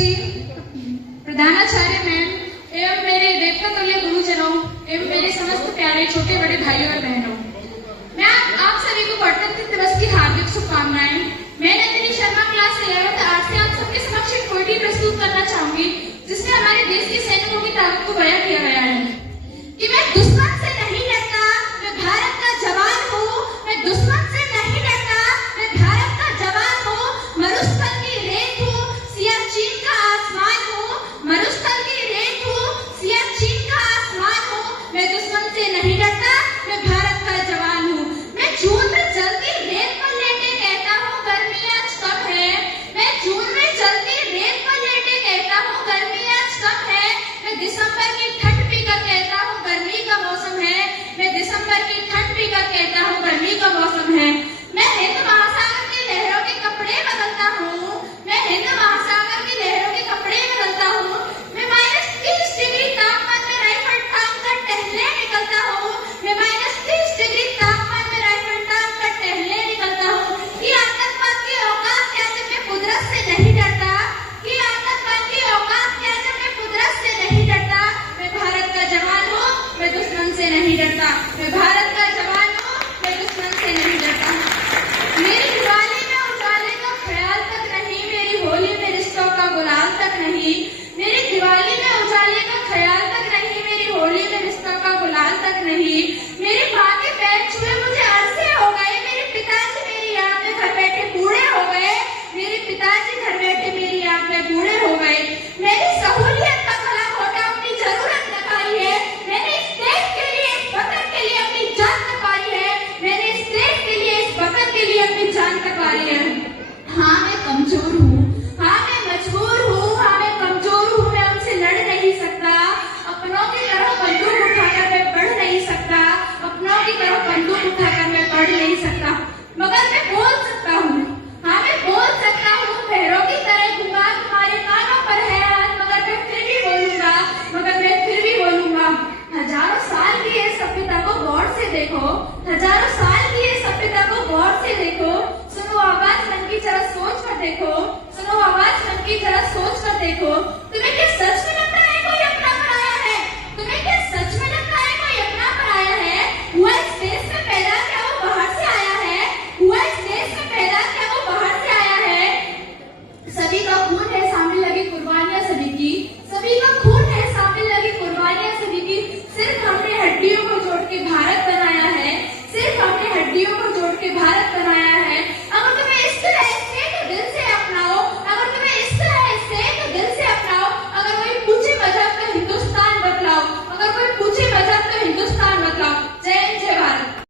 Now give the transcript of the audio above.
जी, प्रधानाचार्य मैम एवं मेरे वेदपतुल्य गुरुजनों एवं मेरे समस्त प्यारे छोटे बड़े भाइयों और बहनों, मैं आप सभी को गणतंत्र दिवस की हार्दिक शुभकामनाएं। मैं Nandini Sharma class 11th arts से आप सबके समक्ष एक पोएट्री प्रस्तुत करना चाहूंगी, जिसमें हमारे देश के सैनिकों की ताकत को बयां किया गया है कि मैं दुश्मन से नहीं डरता, मैं भारत का जवान हूँ। मैं दुश्मन से नहीं डरता, मैं भारत का जवान हूँ। मरुस्थल की रेत हूँ, सियाचिन का आसमान हूँ। मरुस्थल की रेत हूँ, सियाचिन का आसमान हूँ। मैं दुश्मन से नहीं डरता, मैं भारत का जवान हूँ। मैं जून में जलती रेत पर लेटे कहता हूँ गर्मी आज कम है। मैं जून में जलती रेत पर लेटे कहता हूँ गर्मी आज कम है। मैं दिसंबर की ठंड पीकर कहता हूँ गर्मी का मौसम है। मैं दिसंबर की ठंड पीकर कहता हूँ गर्मी का मौसम है। मैं हिंद महासागर की लहरों के कपड़े बदलता हूँ। मैं हिंद महासागर की लहरों के कपड़े बदलता हूँ। मैं -30 डिग्री तापमान में राइफल टांग कर टहलने निकलता हूँ। मैं -30 डिग्री तापमान में राइफल टांग कर टहलने निकलता हूँ। ये आतंकवाद की औकात क्या जब मैं कुदरत से नहीं डरता? ये आतंकवाद की औकात क्या जब मैं कुदरत से नहीं डरता? मैं भारत का जवान हूँ, मैं दुश्मन से नहीं डरता। मैं भारत का जवान हूँ, मैं दुश्मन से नहीं डरता। मेरी दिवाली में उजाले का ख्याल तक नहीं, मेरी होली में रिश्तों का गुलाल तक नहीं। मेरी दिवाली में उजाले का ख्याल तक नहीं, मेरी होली में रिश्तों का गुलाल तक नहीं। मेरी माँ के पैर छुए मुझे अरसे हो गए। मेरे पिताजी मेरी याद में घर बैठे बूढ़े हो गए। मेरे पिताजी घर बैठे मेरी याद में बूढ़े हो गए। मैंने सहूलियत का भला घोटा अपनी जरूरत नकारी है। मैंने इस देश के लिए, इस वतन के लिए अपनी जान नकारी है। मैंने इस देश के लिए, इस वतन के लिए अपनी जान नकारी है। हाँ मैं कमजोर हूँ, हाँ मैं मजबूर हूँ, हाँ मैं कमजोर हूँ। मैं उनसे लड़ नहीं सकता, अपनों की तरह बंदूक उठाकर मैं बढ़ नहीं सकता। अपनों की तरह बंदूक उठाकर मैं बढ़ नहीं सकता, मगर मैं बोल सकता हूँ। हाँ मैं बोल सकता हूँ, पैरों की तरह घुमा तुम्हारे कानों पर है हाथ, मगर मैं फिर भी बोलूंगा, मगर मैं फिर भी बोलूंगा। हजारों साल की इस सभ्यता को गौर से देखो, हजारों साल की इस सभ्यता को गौर से देखो। सुनो आवाज मन की जरा सोच कर देखो, सुनो आवाज मन की जरा सोच कर देखो। तुम्हें क्या सच